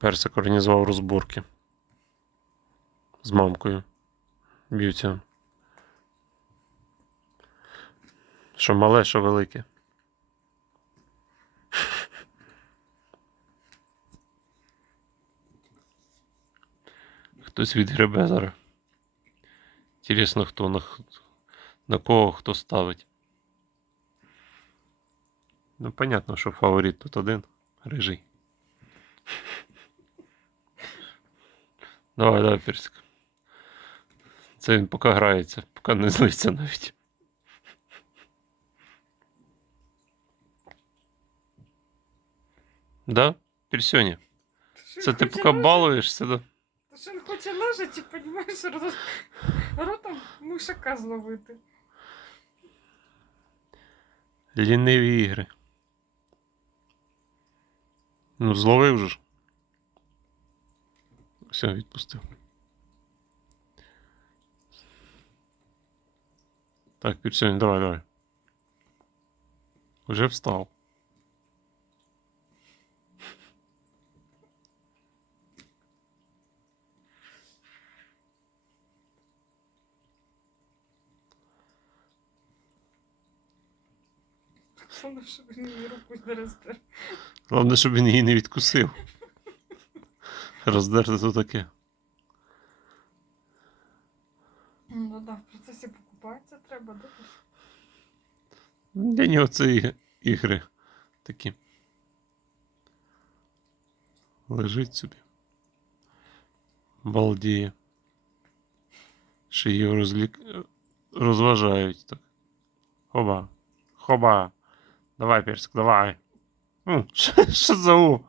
Персик організував розборки. З мамкою. Б'ються. Що мале, що велике. Хтось відгребе зараз. Інтересно, хто на, на кого хто ставить. Ну, понятно, що фаворит тут один. Рижий. Давай, давай, персик. Це він поки грається, поки не злиться навіть. Да? Персьоні. Це ти поки балуєшся, да? Що він хоче лежати, понімаєш, рот... ротом мишака зловити. Ліниві ігри. Ну, зловив же ж. Все, відпустив. Так, Персьоні, давай, давай. Уже встав. Головне, щоб він мені руку не роздер. Головне, щоб він її не відкусив. Роздерти то таке. Ну да, в процесі покупатися треба, дивись. Для нього це і- ігри такі. Лежить собі. Балдіє. Ще його розлік... розважають так. Хоба. Хоба. Давай, персик, давай. Ну, що за у?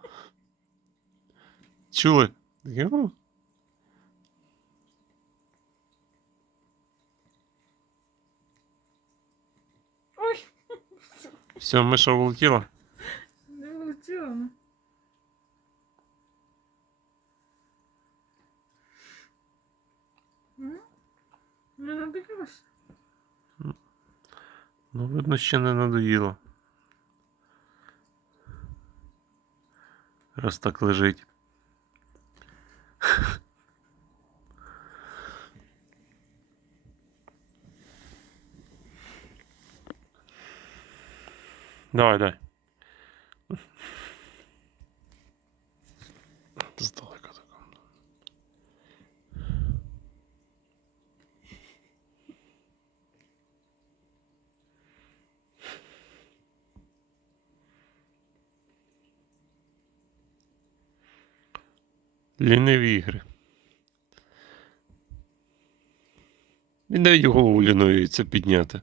Чули? Ну. Ой, Все, миша улетіла. не влетіло. ну. Не надивилась? Ну, видно, ще не надоїло. Раз так лежить. Давай, давай. Здалека так. Ліниві ігри. Він навіть голову лінується підняти.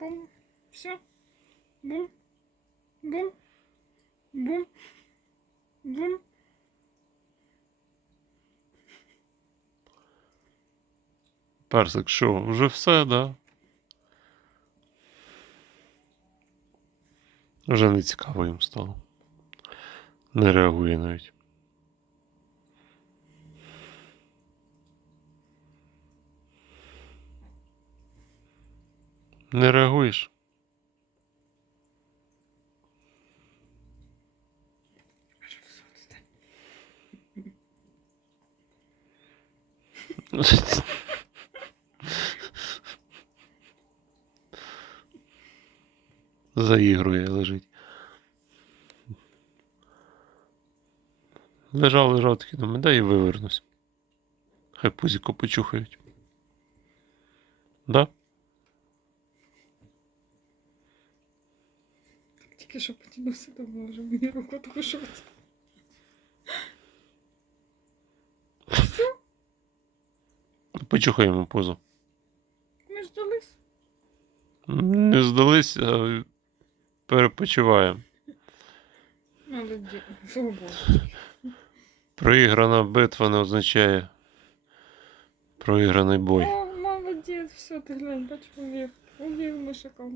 Бум. Все. Бум. Бум. Бум. Бум. Персик, що, вже все, да? Вже не цікаво їм стало. Не реагує навіть. Не реагуєш? Заігрує, лежить. Лежав, лежав такий, думаю, дай і вивернусь. Хай пузіко почухають. Да? Тільки що потягнувся до може мені руку откушувати. Почухай йому позу. Ми ж здались. Не здались, а перепочиваємо. Боже. Проіграна битва не означає проіграний бой. О, молодець, все, ти глянь, бач, увів. Увів мишака в.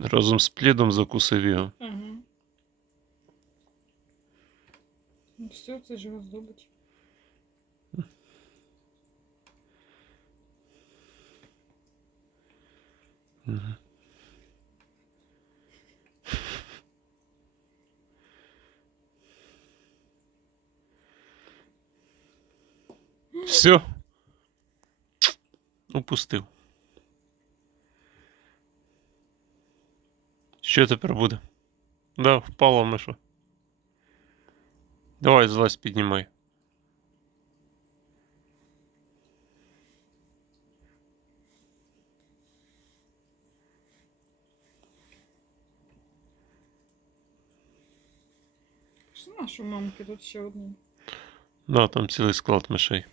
Разом з плідом закусив його. Все, це ж здобич. Мгм. Все. Упустив. Що тепер буде? Да, впала миша. Давай, злазь, піднімай. Нашу мамки тут ще одну? Да, там цілий склад мишей.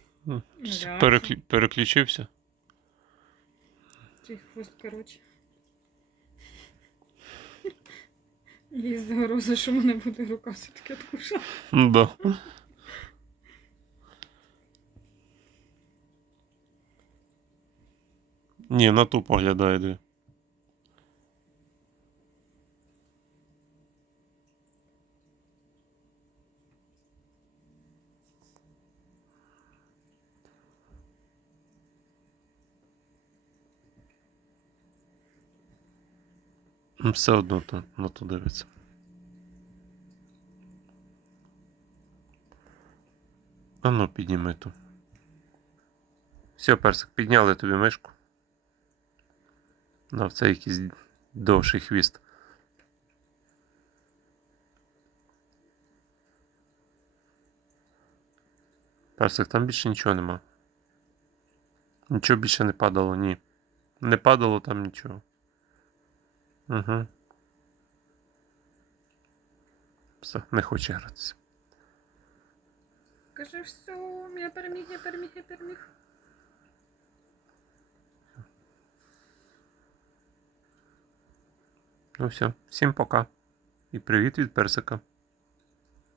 Переклі- Переключився. Цей хвост, коротше. Є загроза, що мене буде рука все-таки откушала. Да. Ні, на ту поглядає диви. Все одно то, на ту дивиться. А ну, підніми ту. Все, персик, підняли тобі мишку. На це якийсь довший хвіст. Персик, там більше нічого нема. Нічого більше не падало, ні. Не падало там нічого. Угу. Все, не хоче гратися. Каже, все, я переміг, я переміг, я переміг. Ну все, всім пока. І привіт від персика.